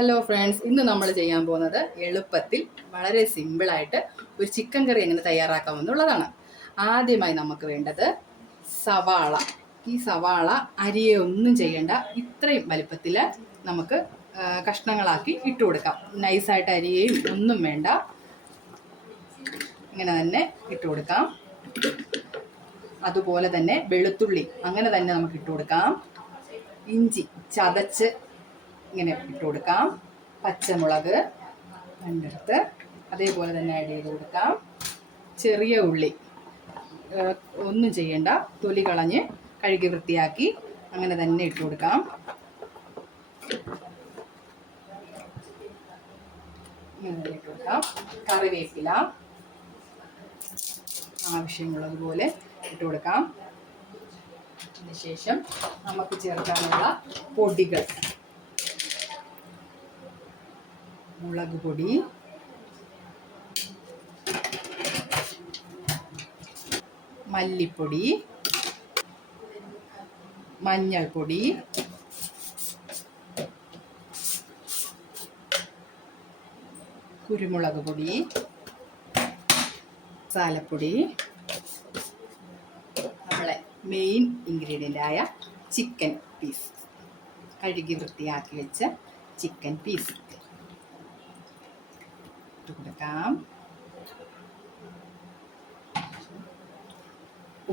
Hello friends, ഇന്ന് നമ്മൾ ചെയ്യാൻ പോകുന്നത് എളുപ്പത്തിൽ വളരെ സിമ്പിളായിട്ട് ഒരു ചിക്കൻ കറി എങ്ങനെ തയ്യാറാക്കാമെന്നുള്ളതാണ്. ആദ്യമായി നമുക്ക് വേണ്ടത് സവാള. ഈ സവാള അരിയെ ഒന്നും ചെയ്യേണ്ട, ഇത്രയും വലിപ്പത്തിൽ നമുക്ക് കഷ്ണങ്ങളാക്കി ഇട്ട് കൊടുക്കാം. നൈസായിട്ട് അരിയേയും ഒന്നും വേണ്ട, ഇങ്ങനെ തന്നെ ഇട്ട് കൊടുക്കാം. അതുപോലെ തന്നെ വെളുത്തുള്ളി അങ്ങനെ തന്നെ നമുക്ക് ഇട്ട് കൊടുക്കാം. ഇഞ്ചി ചതച്ച് ഇങ്ങനെ ഇട്ട് കൊടുക്കാം. പച്ചമുളക് രണ്ടെടുത്ത് അതേപോലെ തന്നെ ആഡ് ചെയ്ത് കൊടുക്കാം. ചെറിയ ഉള്ളി ഒന്നും ചെയ്യണ്ട, തൊലി കളഞ്ഞ് കഴുകി വൃത്തിയാക്കി അങ്ങനെ തന്നെ ഇട്ട് കൊടുക്കാം. ഇങ്ങനെ തന്നെ ഇട്ട് കൊടുക്കാം. കറിവേപ്പില ആവശ്യമുള്ളതുപോലെ ഇട്ട് കൊടുക്കാം. അതിനുശേഷം നമുക്ക് ചേർക്കാനുള്ള പൊടികൾ: മുളക് പൊടി, മല്ലിപ്പൊടി, മഞ്ഞൾപ്പൊടി, കുരുമുളക് പൊടി, മസാലപ്പൊടി, നമ്മളെ മെയിൻ ഇൻഗ്രീഡിയൻ്റായ ചിക്കൻ പീസ്, കഴുകി വൃത്തിയാക്കി വെച്ച ചിക്കൻ പീസ് ഇട്ട് കൊടുക്കാം.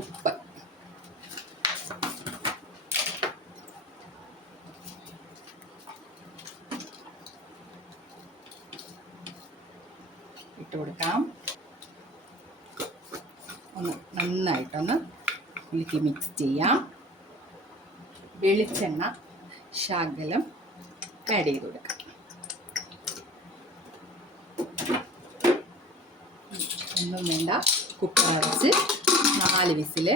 ഉപ്പ്, ഇട്ട് കൊടുക്കാം. ഒന്ന് നന്നായിട്ടൊന്ന് കുലുക്കി മിക്സ് ചെയ്യാം. വെളിച്ചെണ്ണ ശകലം ആഡ് ചെയ്ത് കൊടുക്കാം. ഒന്നും വേണ്ട, കുക്കർ അടച്ച് 4 വിസിൽ.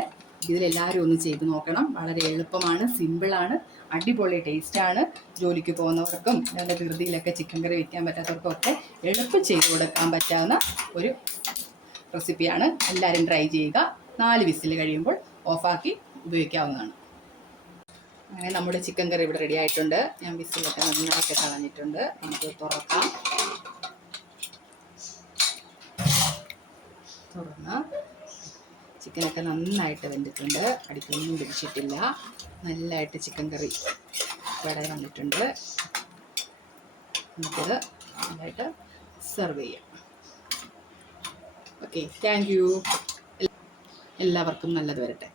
ഇതിലെല്ലാവരും ഒന്ന് ചെയ്ത് നോക്കണം. വളരെ എളുപ്പമാണ്, സിമ്പിളാണ്, അടിപൊളി ടേസ്റ്റാണ്. ജോലിക്ക് പോകുന്നവർക്കും നല്ല ധൃതിയിലൊക്കെ ചിക്കൻ കറി വയ്ക്കാൻ പറ്റാത്തവർക്കും ഒക്കെ എളുപ്പം ചെയ്ത് കൊടുക്കാൻ പറ്റാവുന്ന ഒരു റെസിപ്പിയാണ്. എല്ലാവരും ട്രൈ ചെയ്യുക. 4 വിസിൽ കഴിയുമ്പോൾ ഓഫാക്കി ഉപയോഗിക്കാവുന്നതാണ്. അങ്ങനെ നമ്മുടെ ചിക്കൻ കറി ഇവിടെ റെഡി ആയിട്ടുണ്ട്. ഞാൻ വിസിലൊക്കെ നന്നായിട്ട് കളഞ്ഞിട്ടുണ്ട്. നമുക്ക് തുറക്കാം. തുറന്ന് ചിക്കനൊക്കെ നന്നായിട്ട് വെന്തിട്ടുണ്ട്. അടിക്കൊന്നും പിടിച്ചിട്ടില്ല. നല്ലതായിട്ട് ചിക്കൻ കറി ഇവിടെ വന്നിട്ടുണ്ട്. നമുക്കിത് നന്നായിട്ട് സെർവ് ചെയ്യാം. Okay, thank you. എല്ലാവർക്കും നല്ലത് വരട്ടെ.